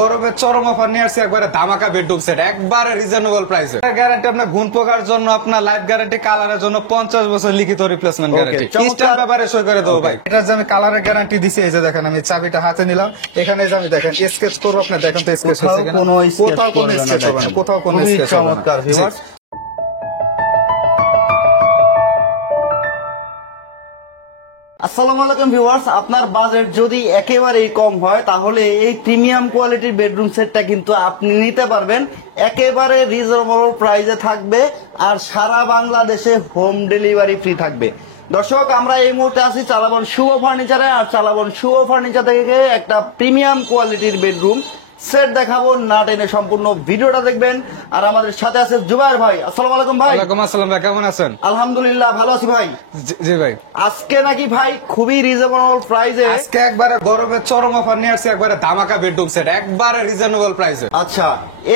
গরমের চরম অফার নিয়ে আসছে একবারে ধামাকা বেডরুম সেট একবারে রিজনেবল প্রাইসে। গ্যারান্টি আপনার গুণ পোকার জন্য, আপনার লাইফ গ্যারান্টি, কালারের জন্য 50 বছর লিখিত রিপ্লেসমেন্ট গ্যারান্টি। স্ট্যাম্প পেপারে সই করে দেবো ভাই। এটা যে আমি কালারের গ্যারান্টি দিছি, এই যে দেখেন আমি চাবিটা হাতে নিলাম, এখানে যে আমি দেখেন স্কেচ করবো, আপনি দেখেন তো স্কেচ হচ্ছে কিনা। কোথাও কোনো স্কেচ হবে না, কোথাও কোনো স্কেচ হবে না। চমৎকার ভিউয়ার্স। আসসালামু আলাইকুম ভিউয়ার্স, আপনার বাজেট যদি একেবারেই কম হয় তাহলে এই প্রিমিয়াম কোয়ালিটির বেডরুম সেটটা কিন্তু আপনি নিতে পারবেন। একেবারে রিজনেবল প্রাইসে থাকবে আর সারা বাংলাদেশে হোম ডেলিভারি ফ্রি থাকবে। দর্শক, আমরা এই মুহূর্তে আছি চালাবন শুভ ফার্নিচারে, আর চালাবন শুভ ফার্নিচার থেকে একটা প্রিমিয়াম কোয়ালিটির বেডরুম সেট দেখাবো। না টেনে সম্পূর্ণ ভিডিওটা দেখবেন। আর আমাদের সাথে আছে জুবায়ের ভাই। আসসালামু আলাইকুম ভাই। ওয়ালাইকুম আসসালাম ভাই, কেমন আছেন? আলহামদুলিল্লাহ ভালো আছি ভাই। জি ভাই, আজকে নাকি ভাই খুবই রিজনেবল প্রাইসে, আজকে একবারে গরমের চরম অফার নিয়ে আসছে একবারে ধামাকা বেডরুম সেট একবারে রিজনেবল প্রাইসে। আচ্ছা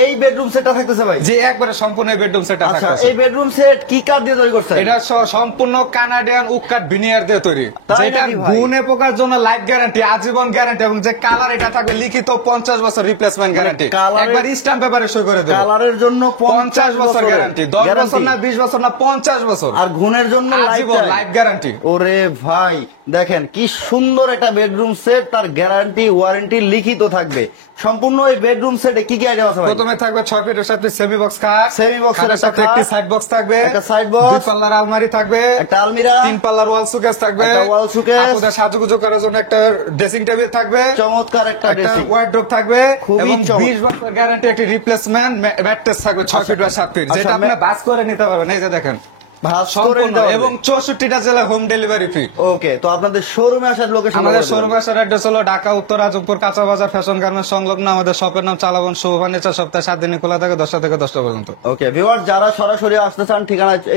এই বেডরুম সেটটা থাকতেছে ভাই? যে একবারে সম্পূর্ণ বেডরুম সেট আচ্ছা, থাকতেছে। এই বেডরুম সেট কি কাঠ দিয়ে তৈরি করছেন? এটা সম্পূর্ণ কানাডিয়ান উড ভিনিয়ার দিয়ে তৈরি, তাই যেটা নাকি ভাই? গুণে পোকার জন্য লাইফ গ্যারান্টি, আজীবন গ্যারান্টি, এবং যে কালার এটা থাকবে লিখিত 50 বছর রিপ্লেসমেন্ট গ্যারান্টি। একবার স্ট্যাম্প পেপারে সই করে দেব। কালারের জন্য 50 বছর গ্যারান্টি, 10 বছর না 20 বছর না 50 বছর। আর গুণের জন্য আজীবন লাইফ গ্যারান্টি। ওরে ভাই দেখেন কি সুন্দর একটা বেডরুম সেট, তার গ্যারান্টি ওয়ারেন্টি লিখিত থাকবে। সম্পূর্ণ এই বেডরুম সেটে কি কি আইটেম আছে ভাই? প্রথমে থাকবে 6 ফিটের সাথে সেমি বক্স খাট, সেমি বক্সের খাটের সাথে একটি সাইড বক্স থাকবে, একটা সাইড বক্স, 2 পাল্লার আলমারি থাকবে, একটা আলমিরা, 3 পাল্লার ওয়াল সুকেস থাকবে, একটা ওয়াল সুকেস, আপনাদের সাজুগুজু করার জন্য একটা ড্রেসিং টেবিল থাকবে, চমৎকার একটা ড্রেসিং ওয়ার্ডরোব থাকবে, খুবই এবং চমৎকার। 20 বছর গ্যারান্টি একটি রিপ্লেসমেন্ট ম্যাট্রেস থাকবে 6 ফিট বাই 7 ফিট, যেটা আচ্ছা, আপনি বাস করে নিতে পারবেন। এই যে দেখেন ভাঁজ করে সম্পূর্ণ, নিতে পারবেন। এবং 64টা জেলায় হোম ডেলিভারি ফ্রি। ওকে, তো আপনাদের শোরুমে আসার লোকেশন? আমাদের শোরুমে আসার অ্যাড্রেস হলো ঢাকা উত্তর রাজপুর কাঁচা বাজার ফ্যাশন গার্মেন্টস সংলগ্ন। আমাদের শপের নাম চালাবন শুভ ফার্নিচার। সপ্তাহে 7 দিন খোলা থাকে, 10টা থেকে 10টা পর্যন্ত। ওকে ভিউয়ার্স, যারা সরাসরি আসতে চান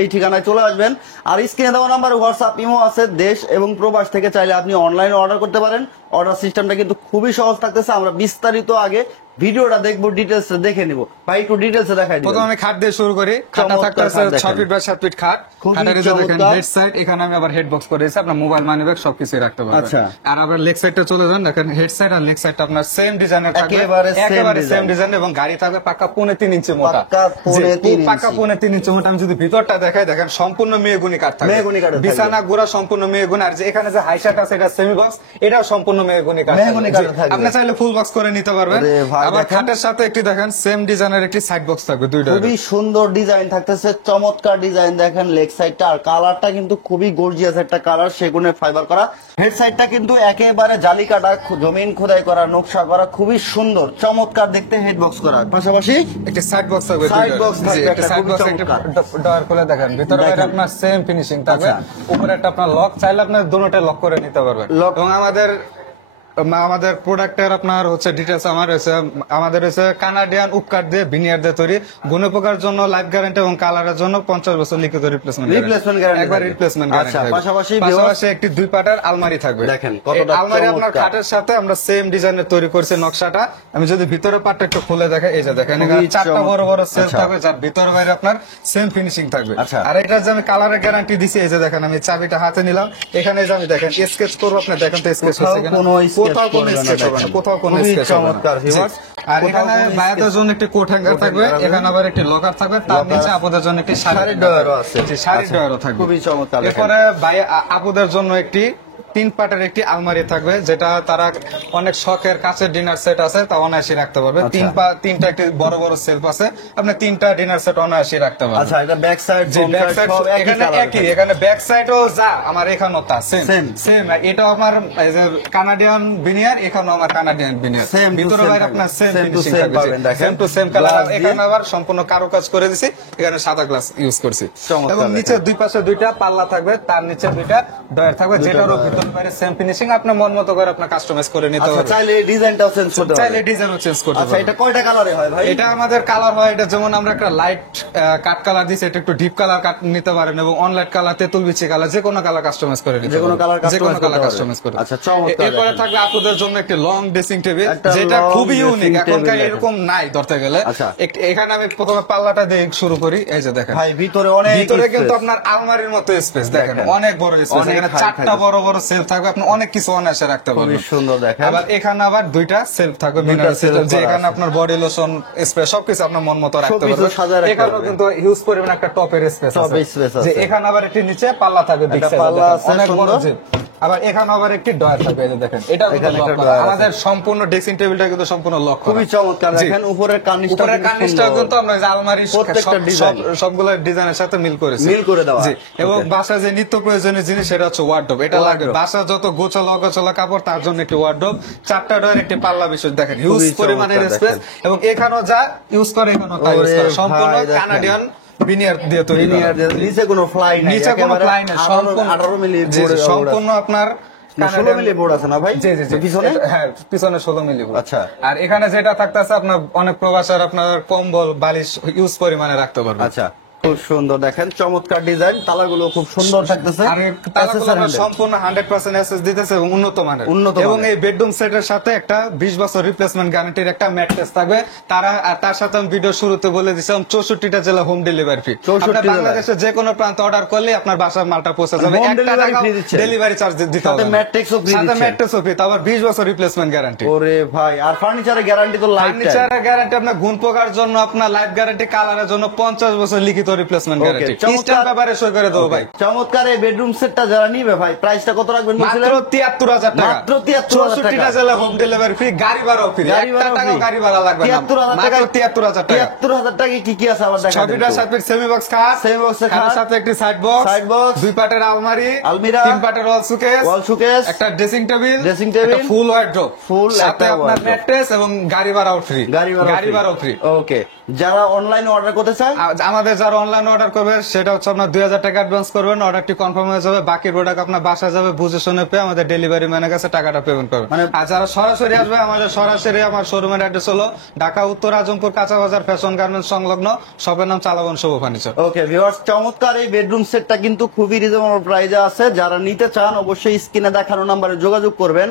এই ঠিকানায় চলে আসবেন। আর স্ক্রিনে দেওয়া নাম্বার হোয়াটসঅ্যাপ ইমো আছে। দেশ এবং প্রবাস থেকে চাইলে আপনি অনলাইনে অর্ডার করতে পারেন। অর্ডার সিস্টেমটা কিন্তু খুবই সহজ থাকতেছে। আমরা বিস্তারিত আগে ভিডিওটা দেখবো, ডিটেলস দেখে নিব। ভাই একটু ডিটেলসে দেখাই দিবেন। প্রথমে আমি খাট দিয়ে শুরু করি। খাটটা থাকতে আছে 6 ফিট বাই 7 ফিট খাট। খাটের এই যে দেখেন হেড সাইড, এখানে আমি আবার হেড বক্স করেছি, আপনার মোবাইল মানি ব্যাগ সবকিছু রাখতে পারবেন। আচ্ছা। আর আবার লেগ সাইডটা চলে যান, দেখেন হেড সাইড আর লেগ সাইডটা আপনার সেম ডিজাইনের থাকবে, একেবারে সেম ডিজাইন, এবং গাড়ি থাকবে পাকা 3.5 ইঞ্চি মোটা। পাকা 3.5 ইঞ্চি মোটা। আমি যদি ভিতরটা দেখাই, দেখেন সম্পূর্ণ মেহগনি কাঠ থাকবে, বিছানা গুড়া সম্পূর্ণ মেহগনি। আর যে এখানে যে হাইশাট আছে এটা সেমি বক্স, এটাও সম্পূর্ণ মেহগনি কাঠ। আপনি চাইলে ফুল বক্স করে নিতে পারবেন। আবার খাটের সাথে একটি দেখেন সেম ডিজাইনের একটি সাইড বক্স থাকবে, দুইটা খুবই সুন্দর ডিজাইন থাকতেছে, চমৎকার ডিজাইন। দেখেন লেগ সাইডটা আর কালারটা কিন্তু খুবই গর্জিয়াস একটা কালার, সেগুনের ফাইবার করা। হেড সাইডটা কিন্তু একেবারে জালি কাটা, জমিন খোদাই করা, নকশা করা, খুবই সুন্দর চমৎকার দেখতে। হেড বক্স করা পাশাপাশি একটি সাইড বক্স থাকবে, সাইড বক্স থাকবে, একটা সাইড বক্স, একটা ডয়ার খুলে দেখেন ভিতরে বাইরে আপনার সেম ফিনিশিং থাকবে। উপরে একটা আপনার লক, চাইলে আপনার দুটোটা লক করে নিতে পারবেন। এবং আমাদের প্রোডাক্টের আপনার হচ্ছে ডিটেলস আমাদের হচ্ছে কানাডিয়ান উড দিয়ে ভিনিয়ার দিয়ে তৈরি, গুণে পোকার জন্য লাইফ গ্যারান্টি এবং কালারের জন্য 50 বছর লিখিত রিপ্লেসমেন্ট গ্যারান্টি, একবার রিপ্লেসমেন্ট গ্যারান্টি। পাশাপাশি একটি 2 পাটার আলমারি থাকবে। দেখেন আলমারি আপনার খাটের সাথে আমরা সেম ডিজাইনের তৈরি করছি নকশাটা। আমি যদি ভিতরে পার্টটা একটু খুলে দেখাই, এই যে দেখেন এখানে 4টা বড় বড় সেলফ থাকবে, যার ভিতরে বাইরে আপনার সেম ফিনিশিং থাকবে। আর এটা যে আমি কালারের গ্যারান্টি দিছি, এই যে দেখেন আমি চাবিটা হাতে নিলাম, এখানে যে আমি দেখেন স্কেচ করবো, আপনি দেখেন তো স্কেচ হচ্ছে কিনা। কোথাও কোনো স্কেচ হবে না, কোথাও কোনো স্কেচ হবে না। আর এখানে বায়াতের জন্য একটি কোট হ্যাঙ্গার থাকবে, এখানে আবার একটি লকার থাকবে, তার নিচে আপুদের জন্য একটি শাড়ির ডয়ারও আছে, শাড়ির ডয়ারও থাকবে, খুবই চমৎকার। এরপরে আপুদের জন্য একটি 3 পাটের একটি আলমারি থাকবে, যেটা তারা অনেক শখের কাছের ডিনার সেট আছে, তা অনায়াসে রাখতে পারবে। 3টা একটি বড় বড় সেলফ আছে, আপনি 3টা ডিনার সেট অনায়াসে রাখতে পারবেন। আচ্ছা, এটা ব্যাক সাইড, এখানে একই, এখানে ব্যাক সাইডও যা আমার এখানেও তা সেম। এটাও আমার কানাডিয়ান ভিনিয়ার, এখানেও আমার কানাডিয়ান ভিনিয়ার, ভিতরে বাইরে আপনার সেম ফিনিশিং থাকবে, সেম টু সেম কালার। এখানে আবার সম্পূর্ণ কারুকাজ করে দিছি, এখানে সাদা গ্লাস ইউজ করছি। এবং নিচে দুই পাশে 2টা পাল্লা থাকবে, তার নিচে 2টা ডয়ার থাকবে, যেটারও বাইরে সেম ফিনিশিং, আপনি মন মতো করে আপনি কাস্টমাইজ করে নিতে পারবেন। চাইলে ডিজাইনটাও চেঞ্জ করতে পারবেন, চাইলে ডিজাইনও চেঞ্জ করতে পারবেন। আচ্ছা, এটা কয়টা কালারে হয় ভাই? এটা আমাদের কালার হয়, এটা যেমন আমরা একটা লাইট কাট কালার দিছি, এটা একটু ডিপ কালার কাট নিতে পারেন, এবং অনলাইট কালার, তেতুল বিচি কালার, যে কোনো কালার কাস্টমাইজ করে নিতে পারবেন, যে কোনো কালার কাস্টমাইজ করে। আচ্ছা, চমৎকার। এরপরে থাকবে আপনাদের জন্য একটি লং ড্রেসিং টেবিল, যেটা খুবই ইউনিক, এখনকার এরকম নাই ধরতে গেলে। এখানে আমি প্রথমে পাল্লাটা দিয়ে শুরু করি, এই যে দেখেন ভাই ভিতরে কিন্তু আপনার আলমারির মতো স্পেস, দেখেন অনেক বড় স্পেস, এখানে 4টা বড় বড় সেলফ থাকবে, আপনি অনেক কিছু অনায়াসে রাখতে খুবই পারবেন। সুন্দর দেখেন। আবার এখানে আবার দুইটা সেলফ থাকবে, দুইটা মিনারেল সিস্টেম, shelf যে করা এখানে আছে। আপনার বডি লোশন, স্প্রে সবকিছু আপনার মন মতো রাখতে সবকিছু পারবেন। সাজায় রাখতে এখানেও পারবেন। কিন্তু হিউজ পরিমাণ একটা টপের স্পেস Top আছে, space যে আছে। এখানে আবার একটি নিচে পাল্লা থাকবে, big একটা size এর পাল্লা দেখেন, আছে, অনেক বড় সুন্দর। জিপ। আবার এখানে আবার একটি ডয়ার থাকবে, এই যে দেখেন, এটা কিন্তু এখানে লক একটা করা। drawer আছে। আমাদের সম্পূর্ণ ড্রেসিং টেবিলটা কিন্তু সম্পূর্ণ লক করা। খুবই চমৎকার জি। দেখেন, উপরের কার্নিশটা উপরের কার্নিশটা কিন্তু আমরা যে আলমারি প্রত্যেকটা design। সবগুলো ডিজাইনের সাথে মিল করেছি, মিল করে দেওয়া। জি। এবং Okay। বাসায় যে নিত্য প্রয়োজনীয় জিনিস সেটা হচ্ছে ওয়ার্ডরোব, এটা লাগবে। Wardrobe। বাসা যত গোছালো অগোছালো কাপড়, তার জন্য একটি ওয়ার্ডরোব, 4টা ডোর, একটি পাল্লা বিষয় দেখেন, হিউজ খুবই পরিমাণের চমৎকার স্পেস। দেখেন। এবং এখানেও যা ইউজ করে এখানেও তা ইউজ ওরে করে, সম্পূর্ণ ভাই দেখেন। কানাডিয়ান বিনিয়ার দিয়ে তৈরি করা। Linear দিয়ে- নিচে কোনো ফ্লাই নাই, নিচে কোনো একেবারে প্লাই নেই, 18 মিলি জি, জি, সম্পূর্ণ আপনার 16 মিলি বোর্ড আছে না ভাই? জি জি জি, পিছনে? হ্যাঁ পিছনে 16 মিলি বোর্ড। আচ্ছা। আর এখানে যেটা থাকতেছে আপনার অনেক প্রবাসের আপনার কম্বল বালিশ ইউজ পরিমাণে রাখতে পারবেন। আচ্ছা, খুব সুন্দর দেখেন, চমৎকার ডিজাইন, তালাগুলো খুব সুন্দর থাকতেছে। আর তালাগুলো SSR আমরা handle। সম্পূর্ণ 100% এসএস দিতেছে এবং উন্নত মানের। উন্নত এবং মানের। এই বেডরুম সেটের সাথে একটা 20 বছর রিপ্লেসমেন্ট গ্যারান্টির একটা ম্যাট্রেস থাকবে। তার সাথে আমি ভিডিও শুরুতে বলে দিয়েছিলাম 64টা জেলা হোম ডেলিভারি ফ্রি। 64 আপনার জেলায়। বাংলাদেশের যে কোনো প্রান্তে অর্ডার করলে আপনার বাসার মালটা পৌঁছে যাবে। Home 1 delivery টাকা free দিচ্ছে। ডেলিভারি চার্জ দিতে সাথে হবে। matrix ও free সাথে দিচ্ছে। ম্যাট্রেসও ফ্রি, তারপর 20 বছর রিপ্লেসমেন্ট গ্যারান্টি। ওরে ভাই, আর ফার্নিচারের গ্যারান্টি তো লাইফ টাইম। ফার্নিচারের গ্যারান্টি আপনার গুণ পোকার জন্য, আপনার লাইফ গ্যারান্টি, কালারের জন্য 50 বছর লিখিত রিপ্লেসমেন্ট Okay, গ্যারান্টি। চমৎকার। স্ট্যাম্প পেপারে সই করে দেবো ভাই। চমৎকার এই বেডরুম সেটটা যারা নিবে ভাই, প্রাইসটা কত রাখবেন বলছিলেন? মাত্র 73,000 টাকা। মাত্র 73,000 টাকা। 64টা জেলা হোম ডেলিভারি ফ্রি, গাড়ি ভাড়াও ফ্রি। গাড়ি 1 ভাড়া টাকাও free। গাড়ি ভাড়া লাগবে না। 73,000 মাত্র টাকায় 73,000 টাকা। 73,000 টাকায় কি কি আছে আবার দেখান ছবিটার একটু। সাথে সেমি বক্স খাট, Semi box এর খাটের খাট, সাথে একটি সাইড বক্স, Side box, 2 পাটের আলমারি, আলমিরা, 3 পাটের ওয়াল সুকেস, ওয়াল শোকেস, একটা ড্রেসিং টেবিল, Dressing table, একটা ফুল ওয়ার্ডরোব, full সাথে একটা আপনার wardrobe। ম্যাট্রেস এবং গাড়ি ভাড়াও ফ্রি। গাড়ি ভাড়াও ফ্রি। ওকে, যারা অনলাইনে অর্ডার করতে চায় আমাদের যারা অনলাইন অর্ডার করবে সেটা হচ্ছে আপনার 2000 টাকা অ্যাডভান্স করবেন, অর্ডারটি কনফার্ম হয়ে যাবে, বাকি প্রোডাক্ট আপনার বাসায় যাবে, বুঝে শুনে পেয়ে আমাদের ডেলিভারি ম্যানের কাছে টাকাটা পেমেন্ট করবেন। আর যারা সরাসরি আসবে, আমাদের সরাসরি আমার শোরুমের অ্যাড্রেস হলো ঢাকা উত্তর আজমপুর কাঁচা বাজার ফ্যাশন গার্মেন্টস সংলগ্ন, শপের নাম চালাবন শুভ ফার্নিচার। ওকে ভিউয়ার্স, চমৎকার এই বেডরুম সেটটা কিন্তু খুবই রিজনেবল প্রাইসে আছে। যারা নিতে চান অবশ্যই স্ক্রিনে দেখানো নাম্বারে যোগাযোগ করবেন।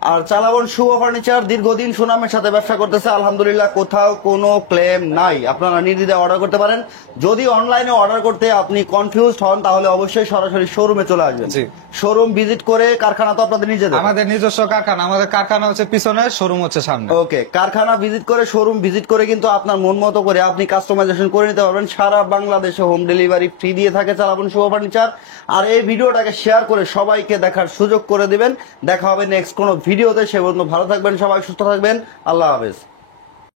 আর চালাবন শুভ ফার্নিচার দীর্ঘদিন সুনামের সাথে ব্যবসা করতেছে, আলহামদুলিল্লাহ, কোথাও কোনো ক্লেম নাই। আপনারা নির্দ্বিধায় অর্ডার করতে পারেন। যদি অনলাইনে অর্ডার করতে আপনি কনফিউজড হন, তাহলে অবশ্যই সরাসরি শোরুমে চলে আসবেন। জি। শোরুম ভিজিট করে, কারখানা তো আপনাদের নিজেদের। আমাদের নিজস্ব কারখানা, আমাদের কারখানা হচ্ছে পিছনে, শোরুম হচ্ছে সামনে। ওকে, কারখানা ভিজিট করে, শোরুম ভিজিট করে কিন্তু আপনার মন মতো করে আপনি কাস্টমাইজেশন করে নিতে পারবেন। সারা বাংলাদেশে হোম ডেলিভারি ফ্রি দিয়ে থাকে চালাবন শুভ ফার্নিচার। আর এই ভিডিওটাকে শেয়ার করে সবাইকে দেখার সুযোগ করে দিবেন। দেখা হবে নেক্সট কোনো ভিডিওতে। সে পর্যন্ত ভালো থাকবেন সবাই, সুস্থ থাকবেন, আল্লাহ হাফেজ।